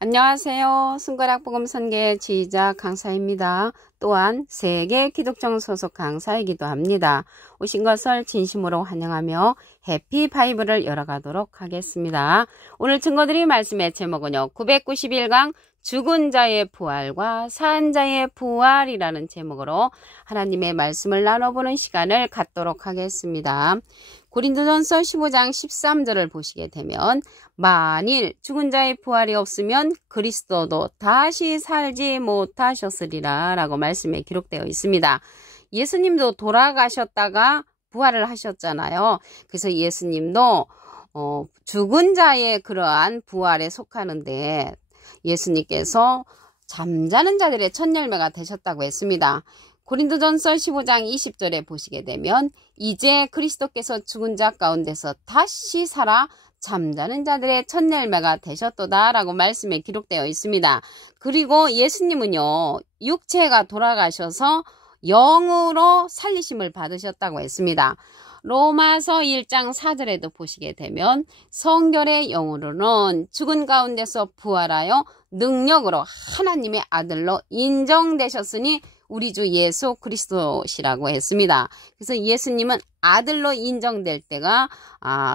안녕하세요. 승과락 복음 선계 지휘자 강사입니다. 또한 세계 기독정 소속 강사이기도 합니다. 오신 것을 진심으로 환영하며 해피 바이블을 열어가도록 하겠습니다. 오늘 증거드릴 말씀의 제목은요. 991강 죽은 자의 부활과 산 자의 부활이라는 제목으로 하나님의 말씀을 나눠보는 시간을 갖도록 하겠습니다. 고린도전서 15장 13절을 보시게 되면 만일 죽은 자의 부활이 없으면 그리스도도 다시 살지 못하셨으리라 라고 말씀에 기록되어 있습니다. 예수님도 돌아가셨다가 부활을 하셨잖아요. 그래서 예수님도 죽은 자의 그러한 부활에 속하는데 예수님께서 잠자는 자들의 첫 열매가 되셨다고 했습니다. 고린도전서 15장 20절에 보시게 되면 이제 그리스도께서 죽은 자 가운데서 다시 살아 잠자는 자들의 첫 열매가 되셨도다 라고 말씀에 기록되어 있습니다. 그리고 예수님은요 육체가 돌아가셔서 영으로 살리심을 받으셨다고 했습니다. 로마서 1장 4절에도 보시게 되면 성결의 영으로는 죽은 가운데서 부활하여 능력으로 하나님의 아들로 인정되셨으니 우리 주 예수 그리스도시라고 했습니다. 그래서 예수님은 아들로 인정될 때가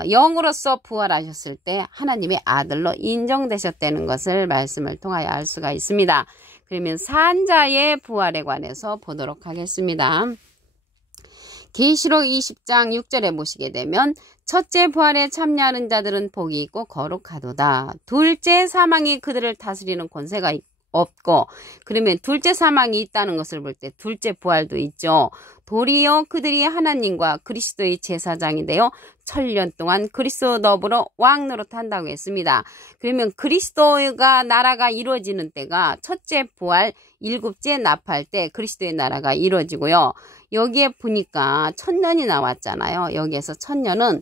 영으로서 부활하셨을 때 하나님의 아들로 인정되셨다는 것을 말씀을 통하여 알 수가 있습니다. 그러면 산자의 부활에 관해서 보도록 하겠습니다. 계시록 20장 6절에 보시게 되면 첫째 부활에 참여하는 자들은 복이 있고 거룩하도다. 둘째 사망이 그들을 다스리는 권세가 없고, 그러면 둘째 사망이 있다는 것을 볼 때 둘째 부활도 있죠. 도리어 그들이 하나님과 그리스도의 제사장이 되어 천년 동안 그리스도 더불어 왕 노릇한다고 했습니다. 그러면 그리스도가 나라가 이루어지는 때가 첫째 부활, 일곱째 납할 때 그리스도의 나라가 이루어지고요. 여기에 보니까 천년이 나왔잖아요. 여기에서 천년은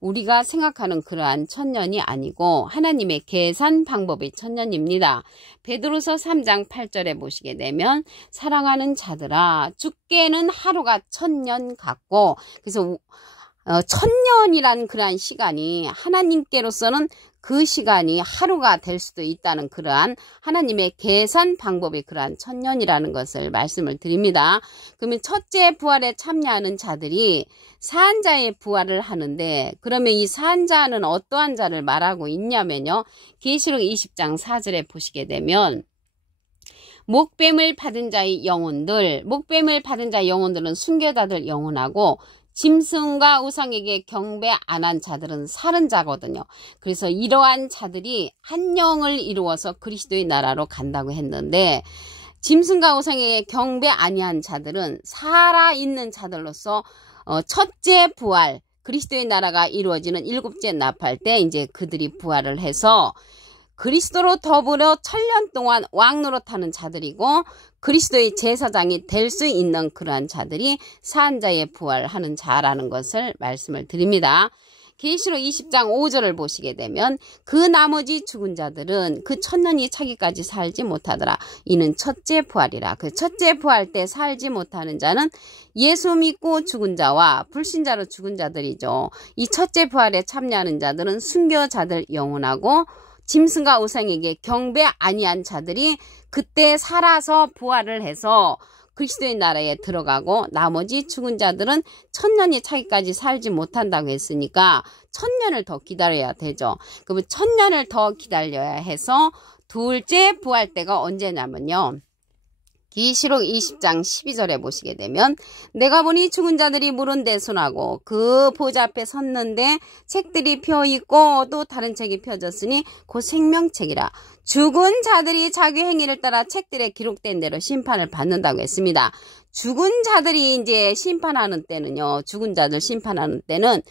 우리가 생각하는 그러한 천년이 아니고 하나님의 계산 방법의 천년입니다. 베드로서 3장 8절에 보시게 되면 사랑하는 자들아 죽게는 하루가 천년 같고, 그래서 천년이란 그러한 시간이 하나님께로서는 그 시간이 하루가 될 수도 있다는 그러한 하나님의 계산 방법이 그러한 천년이라는 것을 말씀을 드립니다. 그러면 첫째 부활에 참여하는 자들이 산자의 부활을 하는데, 그러면 이 산자는 어떠한 자를 말하고 있냐면요. 계시록 20장 4절에 보시게 되면 목뱀을 받은 자의 영혼들, 목뱀을 받은 자의 영혼들은 순교자들 영혼하고 짐승과 우상에게 경배 안 한 자들은 살은 자거든요. 그래서 이러한 자들이 한 영을 이루어서 그리스도의 나라로 간다고 했는데, 짐승과 우상에게 경배 아니한 자들은 살아있는 자들로서 첫째 부활, 그리스도의 나라가 이루어지는 일곱째 납할 때 이제 그들이 부활을 해서 그리스도로 더불어 천년 동안 왕 노릇하는 자들이고 그리스도의 제사장이 될 수 있는 그러한 자들이 산자의 부활하는 자라는 것을 말씀을 드립니다. 계시록 20장 5절을 보시게 되면 그 나머지 죽은 자들은 그 천년이 차기까지 살지 못하더라. 이는 첫째 부활이라. 그 첫째 부활 때 살지 못하는 자는 예수 믿고 죽은 자와 불신자로 죽은 자들이죠. 이 첫째 부활에 참여하는 자들은 순교자들 영혼하고 짐승과 우상에게 경배 아니한 자들이 그때 살아서 부활을 해서 그리스도의 나라에 들어가고, 나머지 죽은 자들은 천년이 차기까지 살지 못한다고 했으니까 천년을 더 기다려야 되죠. 그러면 천년을 더 기다려야 해서 둘째 부활 때가 언제냐면요. 계시록 20장 12절에 보시게 되면 내가 보니 죽은 자들이 물은 대순하고 그 보좌 앞에 섰는데 책들이 펴있고 또 다른 책이 펴졌으니 곧 생명책이라. 죽은 자들이 자기 행위를 따라 책들에 기록된 대로 심판을 받는다고 했습니다. 죽은 자들이 이제 심판하는 때는요, 죽은 자들 심판하는 때는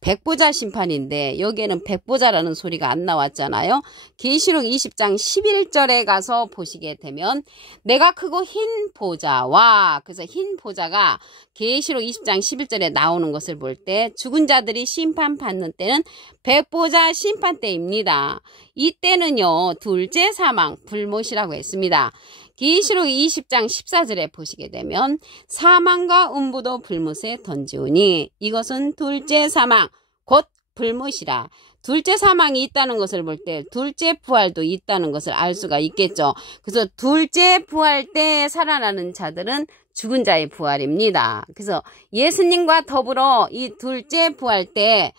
백보자 심판인데 여기에는 백보자라는 소리가 안 나왔잖아요. 계시록 20장 11절에 가서 보시게 되면 내가 크고 흰 보좌와, 그래서 흰 보좌가 계시록 20장 11절에 나오는 것을 볼 때 죽은 자들이 심판받는 때는 백보자 심판 때입니다. 이때는요 둘째 사망 불못이라고 했습니다. 계시록 20장 14절에 보시게 되면 사망과 음부도 불못에 던지우니 이것은 둘째 사망 곧 불못이라. 둘째 사망이 있다는 것을 볼 때 둘째 부활도 있다는 것을 알 수가 있겠죠. 그래서 둘째 부활 때 살아나는 자들은 죽은 자의 부활입니다. 그래서 예수님과 더불어 이 둘째 부활 때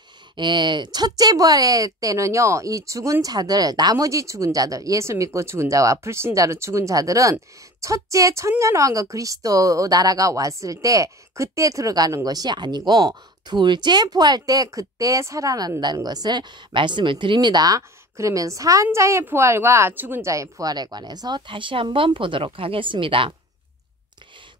첫째 부활의 때는요, 이 죽은 자들, 나머지 죽은 자들, 예수 믿고 죽은 자와 불신자로 죽은 자들은 첫째 천년왕과 그리스도 나라가 왔을 때 그때 들어가는 것이 아니고 둘째 부활 때 그때 살아난다는 것을 말씀을 드립니다. 그러면 산 자의 부활과 죽은 자의 부활에 관해서 다시 한번 보도록 하겠습니다.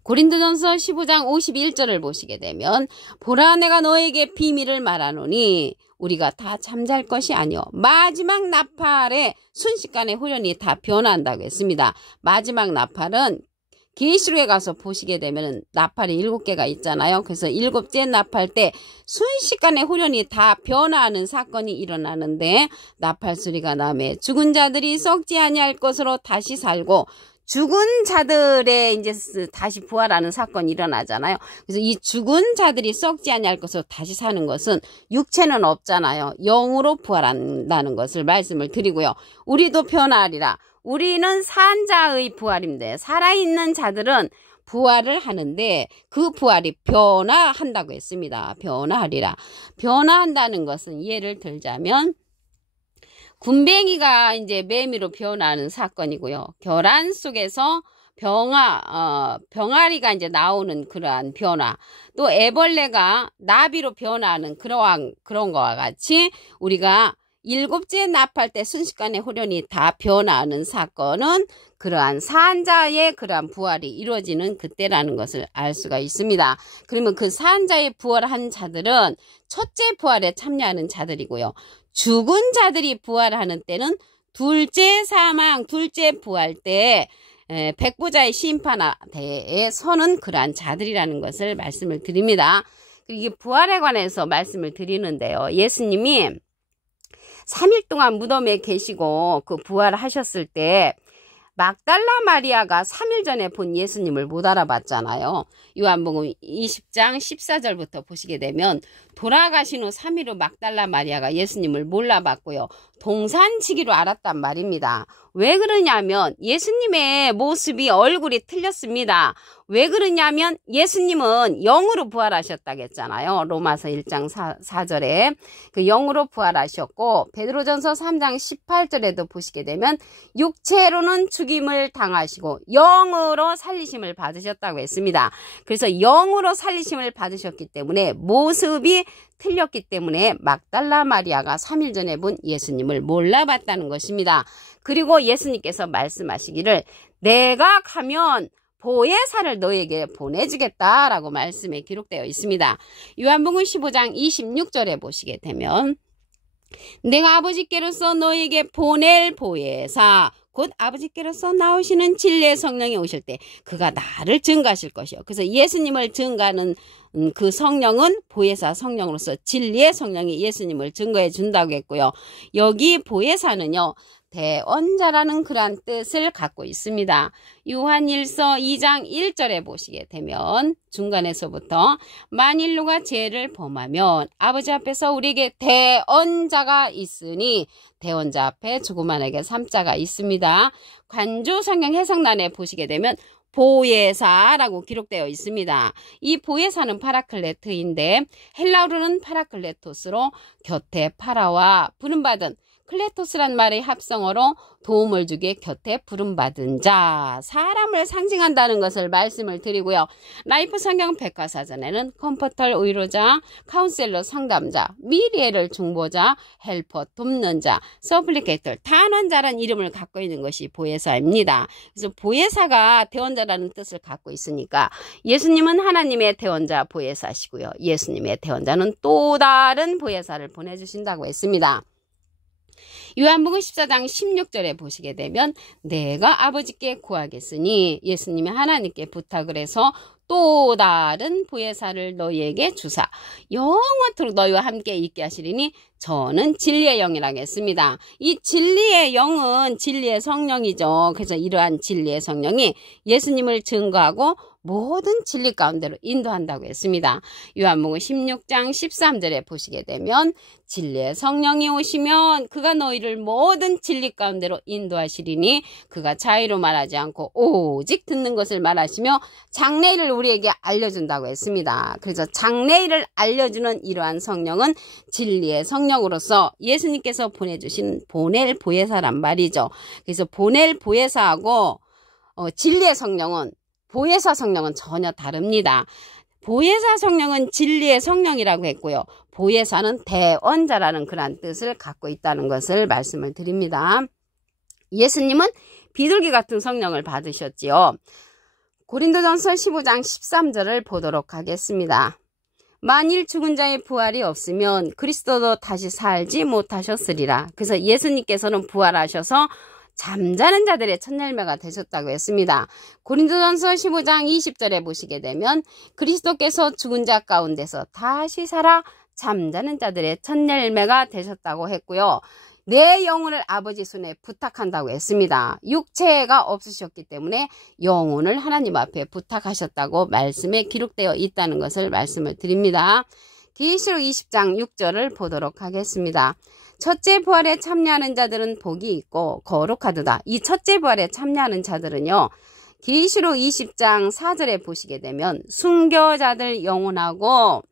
고린도전서 15장 51절을 보시게 되면 보라 내가 너에게 비밀을 말하노니 우리가 다 잠잘 것이 아니요 마지막 나팔에 순식간에 후련히 다 변화한다고 했습니다. 마지막 나팔은 계시록에 가서 보시게 되면 나팔이 7개가 있잖아요. 그래서 7째 나팔 때 순식간에 후련히 다 변화하는 사건이 일어나는데 나팔 소리가 나매 죽은 자들이 썩지 아니할 것으로 다시 살고 죽은 자들의 이제 다시 부활하는 사건이 일어나잖아요. 그래서 이 죽은 자들이 썩지 아니할 것으로 다시 사는 것은 육체는 없잖아요. 영으로 부활한다는 것을 말씀을 드리고요. 우리도 변화하리라. 우리는 산 자의 부활인데 살아있는 자들은 부활을 하는데 그 부활이 변화한다고 했습니다. 변화하리라. 변화한다는 것은 예를 들자면 군뱅이가 이제 매미로 변화하는 사건이고요. 결안 속에서 병아리가 이제 나오는 그러한 변화. 또 애벌레가 나비로 변화하는 그런 거와 같이 우리가 7째 나팔 때 순식간에 후련히 다 변화하는 사건은 그러한 산자의 그러한 부활이 이루어지는 그때라는 것을 알 수가 있습니다. 그러면 그 산자의 부활한 자들은 첫째 부활에 참여하는 자들이고요. 죽은 자들이 부활하는 때는 둘째 사망, 둘째 부활 때 백보자의 심판대에 서는 그러한 자들이라는 것을 말씀을 드립니다. 이게 부활에 관해서 말씀을 드리는데요. 예수님이 3일 동안 무덤에 계시고 그 부활하셨을 때 막달라 마리아가 3일 전에 본 예수님을 못 알아봤잖아요. 요한복음 20장 14절부터 보시게 되면 돌아가신 후 3일 후 막달라 마리아가 예수님을 몰라봤고요. 동산치기로 알았단 말입니다. 왜 그러냐면 예수님의 모습이 얼굴이 틀렸습니다. 왜 그러냐면 예수님은 영으로 부활하셨다겠잖아요. 로마서 1장 4절에 그 영으로 부활하셨고 베드로전서 3장 18절에도 보시게 되면 육체로는 죽임을 당하시고 영으로 살리심을 받으셨다고 했습니다. 그래서 영으로 살리심을 받으셨기 때문에 모습이 틀렸기 때문에 막달라 마리아가 3일 전에 본 예수님을 몰라봤다는 것입니다. 그리고 예수님께서 말씀하시기를 내가 가면 보혜사를 너에게 보내주겠다라고 말씀에 기록되어 있습니다. 요한복음 15장 26절에 보시게 되면 내가 아버지께로서 너에게 보낼 보혜사 곧 아버지께로서 나오시는 진리의 성령이 오실 때 그가 나를 증거하실 것이요. 그래서 예수님을 증거하는 그 성령은 보혜사 성령으로서 진리의 성령이 예수님을 증거해 준다고 했고요. 여기 보혜사는요. 대언자라는 그러한 뜻을 갖고 있습니다. 요한일서 2장 1절에 보시게 되면 중간에서부터 만일 누가 죄를 범하면 아버지 앞에서 우리에게 대언자가 있으니 대언자 앞에 조그만하게 3자가 있습니다. 관조 성경 해석란에 보시게 되면 보혜사라고 기록되어 있습니다. 이 보혜사는 파라클레트인데 헬라어로는 파라클레토스로 곁에 파라와 부름받은 클레토스란 말의 합성어로 도움을 주게 곁에 부름받은 자, 사람을 상징한다는 것을 말씀을 드리고요. 라이프 성경 백과사전에는 컴포터 위로자, 카운셀러 상담자, 미리애를 중보자, 헬퍼 돕는 자, 서플리케이터 탄원자라는 이름을 갖고 있는 것이 보혜사입니다. 그래서 보혜사가 대원자라는 뜻을 갖고 있으니까 예수님은 하나님의 대원자 보혜사시고요. 예수님의 대원자는 또 다른 보혜사를 보내주신다고 했습니다. 요한복음 14장 16절에 보시게 되면 내가 아버지께 구하겠으니 예수님이 하나님께 부탁을 해서 또 다른 보혜사를 너희에게 주사 영원토록 너희와 함께 있게 하시리니 저는 진리의 영이라고 했습니다. 이 진리의 영은 진리의 성령이죠. 그래서 이러한 진리의 성령이 예수님을 증거하고 모든 진리 가운데로 인도한다고 했습니다. 요한복음 16장 13절에 보시게 되면 진리의 성령이 오시면 그가 너희를 모든 진리 가운데로 인도하시리니 그가 자의로 말하지 않고 오직 듣는 것을 말하시며 장래일을 우리에게 알려준다고 했습니다. 그래서 장래일을 알려주는 이러한 성령은 진리의 성령으로서 예수님께서 보내주신 보낼 보혜사란 말이죠. 그래서 보낼 보혜사하고 진리의 성령은 보혜사 성령은 전혀 다릅니다. 보혜사 성령은 진리의 성령이라고 했고요. 보혜사는 대언자라는 그런 뜻을 갖고 있다는 것을 말씀을 드립니다. 예수님은 비둘기 같은 성령을 받으셨지요. 고린도전서 15장 13절을 보도록 하겠습니다. 만일 죽은 자의 부활이 없으면 그리스도도 다시 살지 못하셨으리라. 그래서 예수님께서는 부활하셔서 잠자는 자들의 첫 열매가 되셨다고 했습니다. 고린도전서 15장 20절에 보시게 되면 그리스도께서 죽은 자 가운데서 다시 살아 잠자는 자들의 첫 열매가 되셨다고 했고요. 내 영혼을 아버지 손에 부탁한다고 했습니다. 육체가 없으셨기 때문에 영혼을 하나님 앞에 부탁하셨다고 말씀에 기록되어 있다는 것을 말씀을 드립니다. 계시록 20장 6절을 보도록 하겠습니다. 첫째 부활에 참여하는 자들은 복이 있고 거룩하도다. 이 첫째 부활에 참여하는 자들은요. 계시록 20장 4절에 보시게 되면 순교자들 영혼하고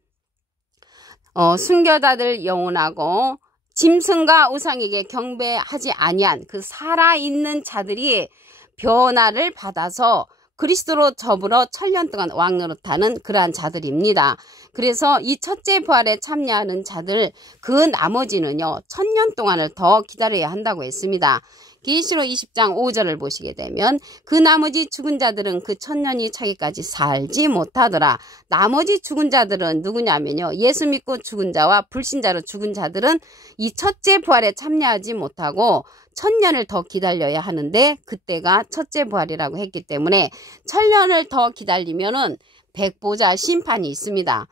짐승과 우상에게 경배하지 아니한 그 살아있는 자들이 변화를 받아서 그리스도로 더불어 1000년 동안 왕노릇하는 그러한 자들입니다. 그래서 이 첫째 부활에 참여하는 자들 그 나머지는요 1000년 동안을 더 기다려야 한다고 했습니다. 계시록 20장 5절을 보시게 되면 그 나머지 죽은 자들은 그 1000년이 차기까지 살지 못하더라. 나머지 죽은 자들은 누구냐면요. 예수 믿고 죽은 자와 불신자로 죽은 자들은 이 첫째 부활에 참여하지 못하고 1000년을 더 기다려야 하는데 그때가 첫째 부활이라고 했기 때문에 1000년을 더 기다리면은 백보자 심판이 있습니다.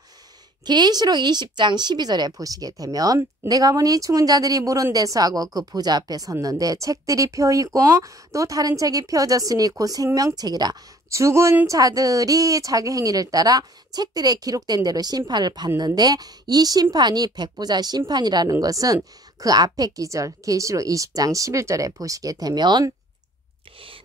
계시록 20장 12절에 보시게 되면 내가 보니 죽은 자들이 물은 데서 하고 그 보좌 앞에 섰는데 책들이 펴있고 또 다른 책이 펴졌으니 곧 생명책이라. 죽은 자들이 자기 행위를 따라 책들에 기록된 대로 심판을 받는데 이 심판이 백보자 심판이라는 것은 그 앞에 기절 계시록 20장 11절에 보시게 되면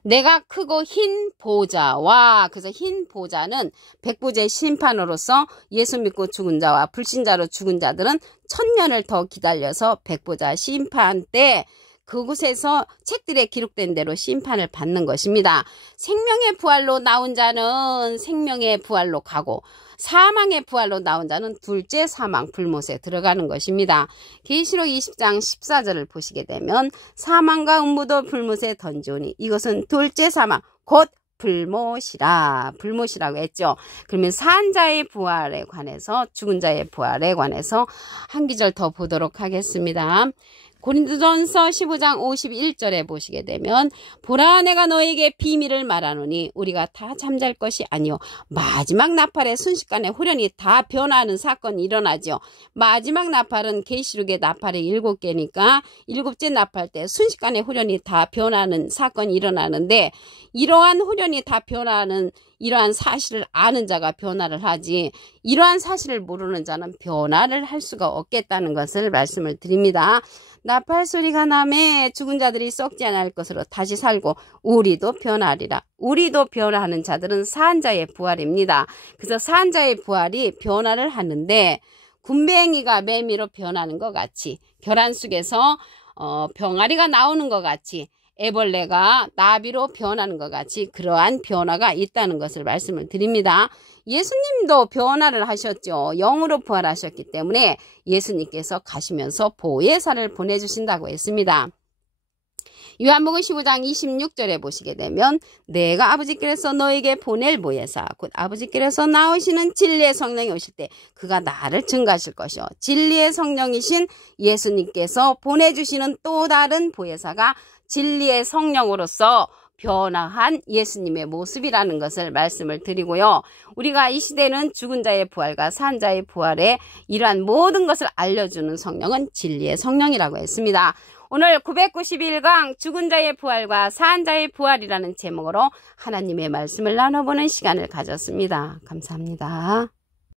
내가 크고 흰 보좌와 그래서 흰 보좌는 백보자의 심판으로서 예수 믿고 죽은 자와 불신자로 죽은 자들은 1000년을 더 기다려서 백보자 심판 때 그곳에서 책들에 기록된 대로 심판을 받는 것입니다. 생명의 부활로 나온 자는 생명의 부활로 가고 사망의 부활로 나온 자는 둘째 사망 불못에 들어가는 것입니다. 계시록 20장 14절을 보시게 되면 사망과 음부도 불못에 던지오니 이것은 둘째 사망 곧 불못이라고 했죠. 그러면 산 자의 부활에 관해서 죽은 자의 부활에 관해서 한 기절 더 보도록 하겠습니다. 고린도전서 15장 51절에 보시게 되면 보라 내가 너에게 비밀을 말하노니 우리가 다 잠잘 것이 아니요 마지막 나팔에 순식간에 후련히 다 변화하는 사건이 일어나죠. 마지막 나팔은 계시록의 나팔이 7개니까 7째 나팔 때 순식간에 후련히 다 변화하는 사건이 일어나는데 이러한 후련히 다 변화하는 이러한 사실을 아는 자가 변화를 하지 이러한 사실을 모르는 자는 변화를 할 수가 없겠다는 것을 말씀을 드립니다. 나팔 소리가 나매 죽은 자들이 썩지 않을 것으로 다시 살고 우리도 변화하리라. 우리도 변화하는 자들은 산 자의 부활입니다. 그래서 산 자의 부활이 변화를 하는데 군뱅이가 매미로 변하는 것 같이 결혼 속에서 병아리가 나오는 것 같이 애벌레가 나비로 변하는 것 같이 그러한 변화가 있다는 것을 말씀을 드립니다. 예수님도 변화를 하셨죠. 영으로 부활하셨기 때문에 예수님께서 가시면서 보혜사를 보내주신다고 했습니다. 요한복음 15장 26절에 보시게 되면 내가 아버지께서 너에게 보낼 보혜사 곧 아버지께서 나오시는 진리의 성령이 오실 때 그가 나를 증거하실 것이요 진리의 성령이신 예수님께서 보내주시는 또 다른 보혜사가 진리의 성령으로서 변화한 예수님의 모습이라는 것을 말씀을 드리고요. 우리가 이 시대는 죽은 자의 부활과 산 자의 부활에 이러한 모든 것을 알려주는 성령은 진리의 성령이라고 했습니다. 오늘 991강 죽은 자의 부활과 산 자의 부활이라는 제목으로 하나님의 말씀을 나눠보는 시간을 가졌습니다. 감사합니다.